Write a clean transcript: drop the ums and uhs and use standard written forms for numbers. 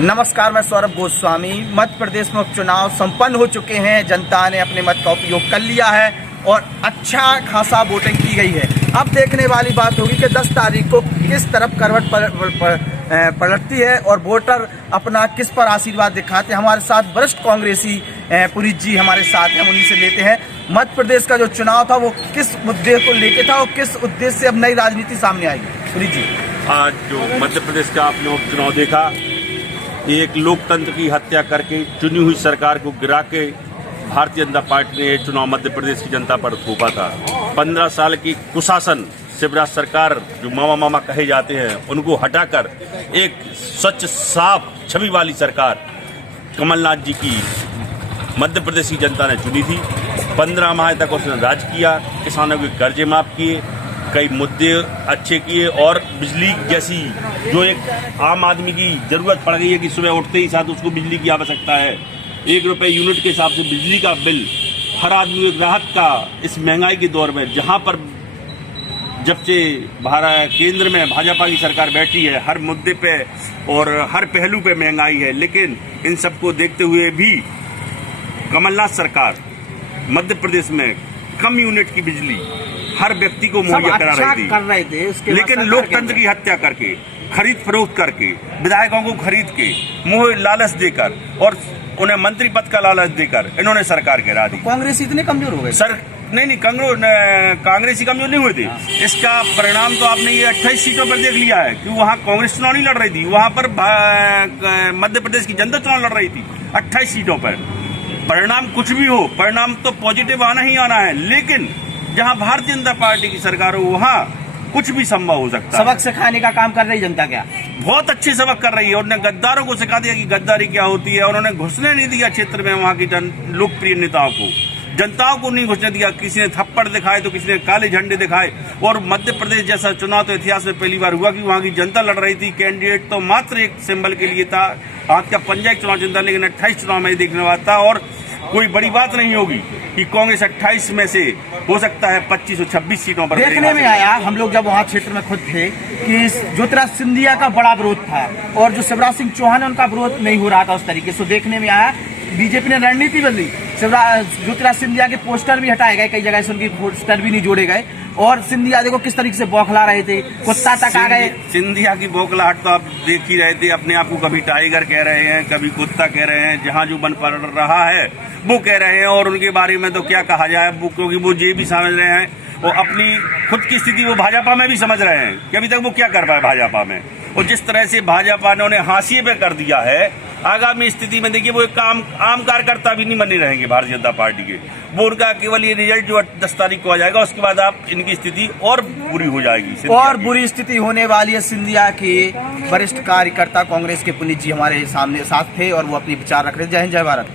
नमस्कार, मैं सौरभ गोस्वामी। मध्य प्रदेश में उपचुनाव संपन्न हो चुके हैं। जनता ने अपने मत का उपयोग कर लिया है और अच्छा खासा वोटिंग की गई है। अब देखने वाली बात होगी कि 10 तारीख को किस तरफ करवट पलटती है और वोटर अपना किस पर आशीर्वाद दिखाते हैं। हमारे साथ वरिष्ठ कांग्रेसी पुरी जी हमारे साथ हैं, उन्हीं से लेते हैं। मध्य प्रदेश का जो चुनाव था वो किस मुद्दे को लेके था और किस उद्देश्य से अब नई राजनीति सामने आई? पुरी जी, आज जो मध्य प्रदेश का आपने उपचुनाव देखा, एक लोकतंत्र की हत्या करके चुनी हुई सरकार को गिरा के भारतीय जनता पार्टी ने ये चुनाव मध्य प्रदेश की जनता पर थोपा था। 15 साल की कुशासन शिवराज सरकार, जो मामा मामा कहे जाते हैं, उनको हटाकर एक स्वच्छ साफ छवि वाली सरकार कमलनाथ जी की मध्य प्रदेश की जनता ने चुनी थी। 15 माह तक उसने राज किया, किसानों के कर्जे माफ किए, कई मुद्दे अच्छे किए और बिजली जैसी जो एक आम आदमी की जरूरत पड़ गई है कि सुबह उठते ही साथ उसको बिजली की आवश्यकता है, 1 रुपये यूनिट के हिसाब से बिजली का बिल हर आदमी एक राहत का इस महंगाई के दौर में, जहां पर जब से भारत केंद्र में भाजपा की सरकार बैठी है, हर मुद्दे पे और हर पहलू पे महंगाई है। लेकिन इन सबको देखते हुए भी कमलनाथ सरकार मध्य प्रदेश में कम यूनिट की बिजली हर व्यक्ति को मुहैया करा रही थी। लेकिन लोकतंत्र की हत्या करके, खरीद फरोख्त करके, विधायकों को खरीद के मोह लालच देकर और उन्हें मंत्री पद का लालच देकर इन्होंने सरकार गिरा दी। कांग्रेस इतने कमजोर हो गए सर? नहीं, कांग्रेसी कमजोर नहीं हुए थे। इसका परिणाम तो आपने ये 28 सीटों पर देख लिया है कि वहाँ कांग्रेस चुनाव नहीं लड़ रही थी, वहाँ पर मध्य प्रदेश की जनता चुनाव लड़ रही थी 28 सीटों पर। परिणाम कुछ भी हो, परिणाम तो पॉजिटिव आना ही आना है। लेकिन जहां भारतीय जनता पार्टी की सरकार हो वहां कुछ भी संभव हो सकता है। सबक सिखाने का काम कर रही जनता क्या? बहुत अच्छे सबक कर रही है। उन्होंने गद्दारों को सिखा दिया कि गद्दारी क्या होती है। उन्होंने घुसने नहीं दिया क्षेत्र में वहां की लोकप्रिय नेताओं को, जनताओं को नहीं घुसने दिया। किसी ने थप्पड़ दिखाए तो किसी ने काले झंडे दिखाए। और मध्य प्रदेश जैसा चुनाव तो इतिहास में पहली बार हुआ कि वहां की जनता लड़ रही थी। कैंडिडेट तो मात्र एक सिंबल के लिए था, हाथ का पंजा चुनाव जनता, लेकिन 28 चुनाव में देखने वाला था। और कोई बड़ी बात नहीं होगी कि कांग्रेस 28 में से हो सकता है 25 और 26 सीटों पर। देखने में आया, हम लोग जब वहाँ क्षेत्र में खुद थे, कि ज्योतिराज सिंधिया का बड़ा विरोध था और जो शिवराज सिंह चौहान है उनका विरोध नहीं हो रहा था उस तरीके से। देखने में आया बीजेपी ने रणनीति बदली, ज्योतिराज सिंधिया के पोस्टर भी हटाए गए, कई जगह से उनके पोस्टर भी नहीं जोड़े गए। और सिंधिया देखो किस तरीके से बौखला रहे थे, कुत्ता तक आ गए। सिंधिया की बौखलाहट तो आप देख ही रहे थे। अपने आप को कभी टाइगर कह रहे हैं, कभी कुत्ता कह रहे हैं, जहां जो बन पड़ रहा है वो कह रहे हैं। और उनके बारे में तो क्या कहा जाए, वो क्योंकि वो ये भी समझ रहे हैं, वो अपनी खुद की स्थिति वो भाजपा में भी समझ रहे हैं कि अभी तक वो क्या कर पाए भाजपा में। और जिस तरह से भाजपा ने उन्हें हाशिए पे कर दिया है, आगामी स्थिति में देखिए वो एक आम कार्यकर्ता भी नहीं बने रहेंगे भारतीय जनता पार्टी के। वो उनका केवल ये रिजल्ट जो 10 तारीख को आ जाएगा, उसके बाद आप इनकी स्थिति और बुरी हो जाएगी। और बुरी स्थिति होने वाली है। सिंधिया के वरिष्ठ कार्यकर्ता कांग्रेस के पुनीत जी हमारे सामने साथ थे और वो अपने विचार रख रहे थे। जय हिंद, जय भारत।